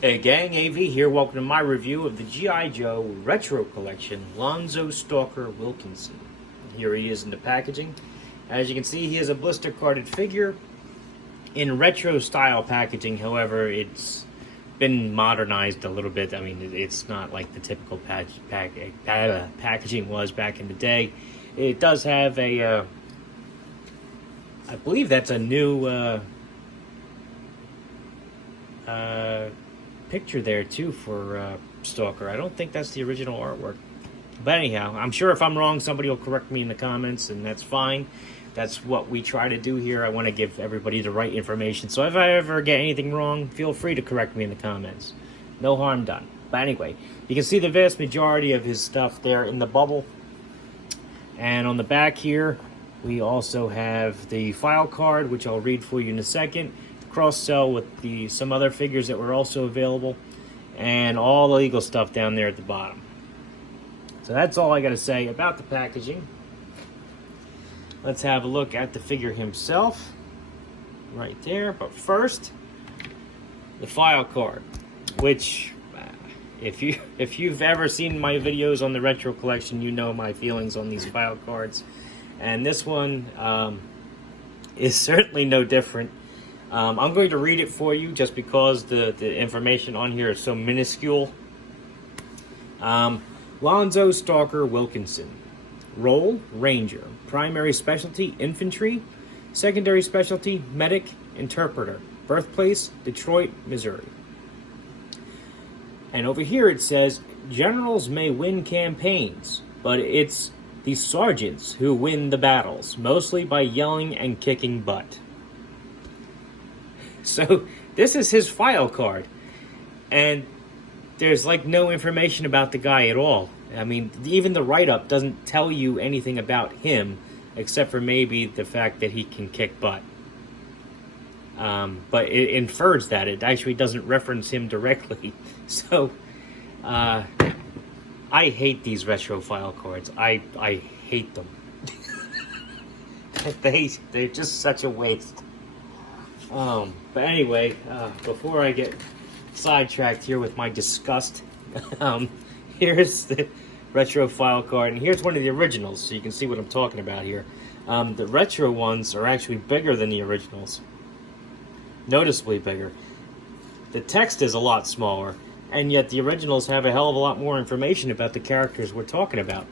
Hey gang, AV here. Welcome to my review of the G.I. Joe Retro Collection, Lonzo Stalker Wilkinson. Here he is in the packaging. As you can see, he is a blister carded figure in retro style packaging. However, it's been modernized a little bit. I mean, it's not like the typical packaging was back in the day. It does have a, I believe that's a new picture there too for Stalker. I don't think that's the original artwork. But anyhow, I'm sure if I'm wrong, somebody will correct me in the comments, and that's fine. That's what we try to do here. I want to give everybody the right information. So if I ever get anything wrong, feel free to correct me in the comments. No harm done. But anyway, you can see the vast majority of his stuff there in the bubble. And on the back here, we also have the file card, which I'll read for you in a second. Cross-sell with some other figures that were also available, and all the legal stuff down there at the bottom. So that's all I got to say about the packaging. Let's have a look at the figure himself right there. But first, the file card, which if you've ever seen my videos on the retro collection, you know my feelings on these file cards, and this one is certainly no different. I'm going to read it for you just because the information on here is so minuscule. Lonzo Stalker Wilkinson. Role, Ranger. Primary specialty, Infantry. Secondary specialty, Medic, Interpreter. Birthplace, Detroit, Missouri. And over here it says, generals may win campaigns, but it's the sergeants who win the battles, mostly by yelling and kicking butt. So this is his file card, and there's like no information about the guy at all. I mean, even the write-up doesn't tell you anything about him, except for maybe the fact that he can kick butt. But it infers that. It actually doesn't reference him directly. So, I hate these retro file cards. I hate them. They're just such a waste. But anyway, before I get sidetracked here with my disgust, here's the retro file card, and here's one of the originals, so you can see what I'm talking about here. The retro ones are actually bigger than the originals, noticeably bigger. The text is a lot smaller, and yet the originals have a hell of a lot more information about the characters we're talking about.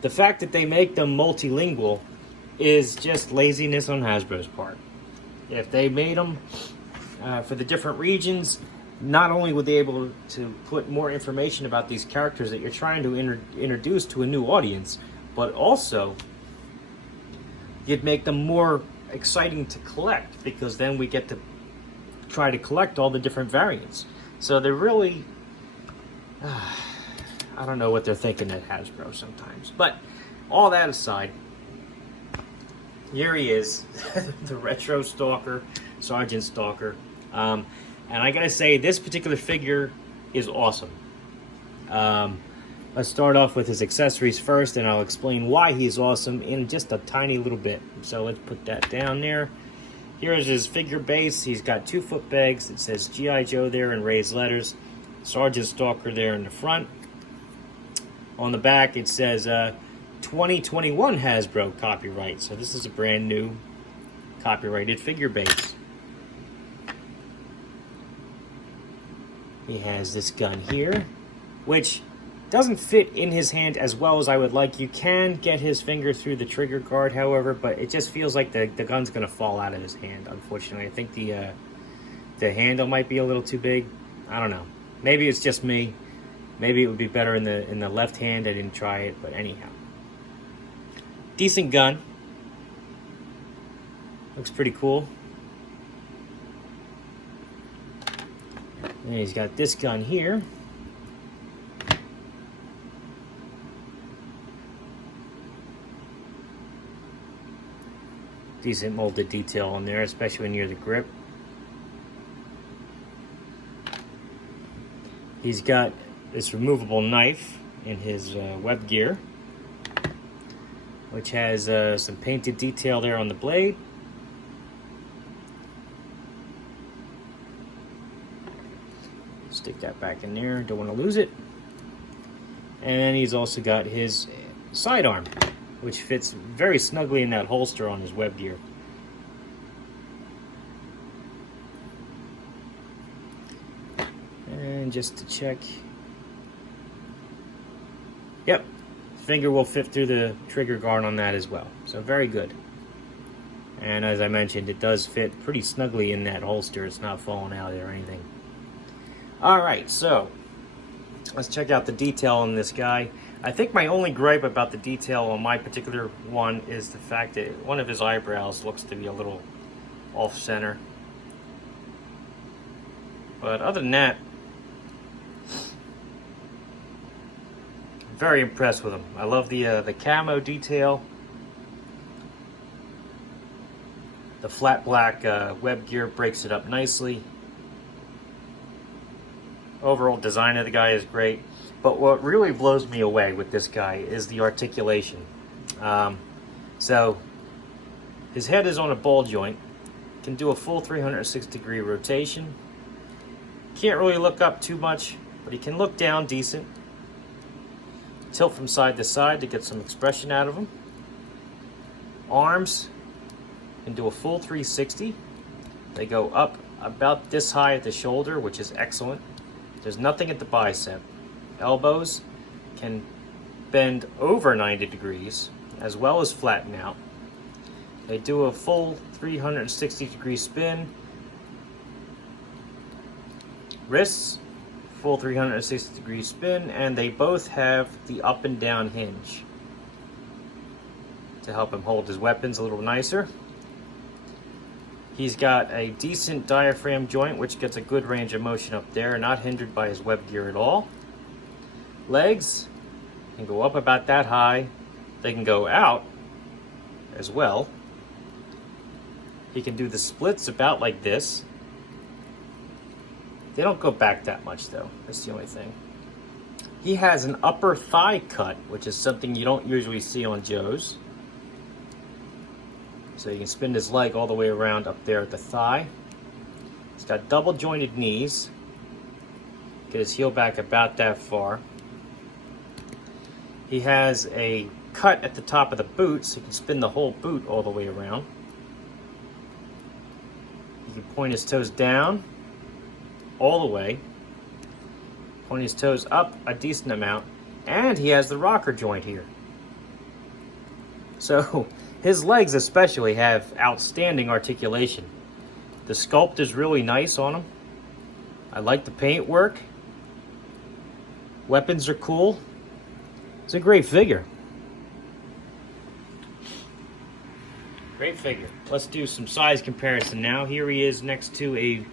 The fact that they make them multilingual is just laziness on Hasbro's part. If they made them for the different regions, not only would they be able to put more information about these characters that you're trying to introduce to a new audience, but also you'd make them more exciting to collect, because then we get to try to collect all the different variants. So they're really, I don't know what they're thinking at Hasbro sometimes. But all that aside, here he is, the retro Stalker, Sergeant Stalker. And I gotta say, this particular figure is awesome. Let's start off with his accessories first, and I'll explain why he's awesome in just a tiny little bit. So let's put that down there. Here's his figure base. He's got 2 foot pegs. It says G.I. Joe there in raised letters. Sergeant Stalker there in the front. On the back it says 2021 Hasbro copyright. So this is a brand new copyrighted figure base. He has this gun here, which doesn't fit in his hand as well as I would like. You can get his finger through the trigger guard, however, but it just feels like the gun's going to fall out of his hand, unfortunately. I think the handle might be a little too big. I don't know. Maybe it's just me. Maybe it would be better in the left hand. I didn't try it, but anyhow. Decent gun. Looks pretty cool. And he's got this gun here. Decent molded detail on there, especially near the grip. He's got this removable knife in his web gear, which has some painted detail there on the blade. Stick that back in there, don't want to lose it. And he's also got his sidearm, which fits very snugly in that holster on his web gear. And just to check, yep, finger will fit through the trigger guard on that as well. So very good. And as I mentioned, it does fit pretty snugly in that holster. It's not falling out or anything. All right, so let's check out the detail on this guy. I think my only gripe about the detail on my particular one is the fact that one of his eyebrows looks to be a little off center. But other than that, very impressed with him. I love the camo detail. The flat black web gear breaks it up nicely. Overall design of the guy is great. But what really blows me away with this guy is the articulation. So his head is on a ball joint. Can do a full 360-degree rotation. Can't really look up too much, but he can look down decent. Tilt from side to side to get some expression out of him. Arms can do a full 360. They go up about this high at the shoulder, which is excellent. There's nothing at the bicep. Elbows can bend over 90 degrees as well as flatten out. They do a full 360-degree spin. Wrists, full 360-degree spin, and they both have the up and down hinge to help him hold his weapons a little nicer. He's got a decent diaphragm joint, which gets a good range of motion up there, not hindered by his web gear at all. Legs can go up about that high. They can go out as well. He can do the splits about like this. They don't go back that much though, that's the only thing. He has an upper thigh cut, which is something you don't usually see on Joe's. So you can spin his leg all the way around up there at the thigh. He's got double jointed knees. Get his heel back about that far. He has a cut at the top of the boot, so you can spin the whole boot all the way around. You can point his toes down all the way. Point his toes up a decent amount. And he has the rocker joint here. So his legs especially have outstanding articulation. The sculpt is really nice on him. I like the paint work. Weapons are cool. It's a great figure. Great figure. Let's do some size comparison now. Here he is next to a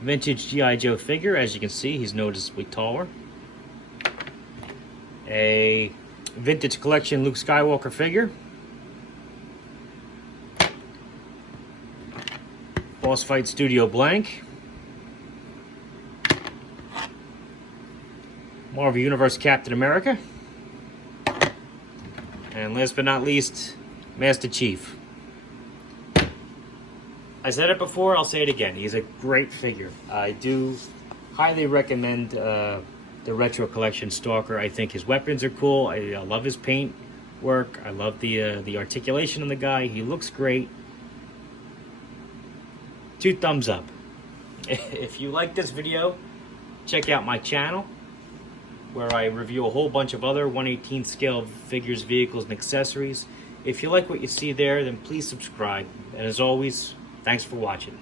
vintage G.I. Joe figure. As you can see, he's noticeably taller. A vintage collection Luke Skywalker figure. Boss Fight Studio blank. Marvel Universe Captain America. And last but not least, Master Chief. I said it before, I'll say it again. He's a great figure. I do highly recommend the Retro Collection Stalker. I think his weapons are cool. I love his paint work. I love the articulation on the guy. He looks great. 2 thumbs up. If you like this video, check out my channel where I review a whole bunch of other 1/18 scale figures, vehicles, and accessories. If you like what you see there, then please subscribe. And as always, thanks for watching.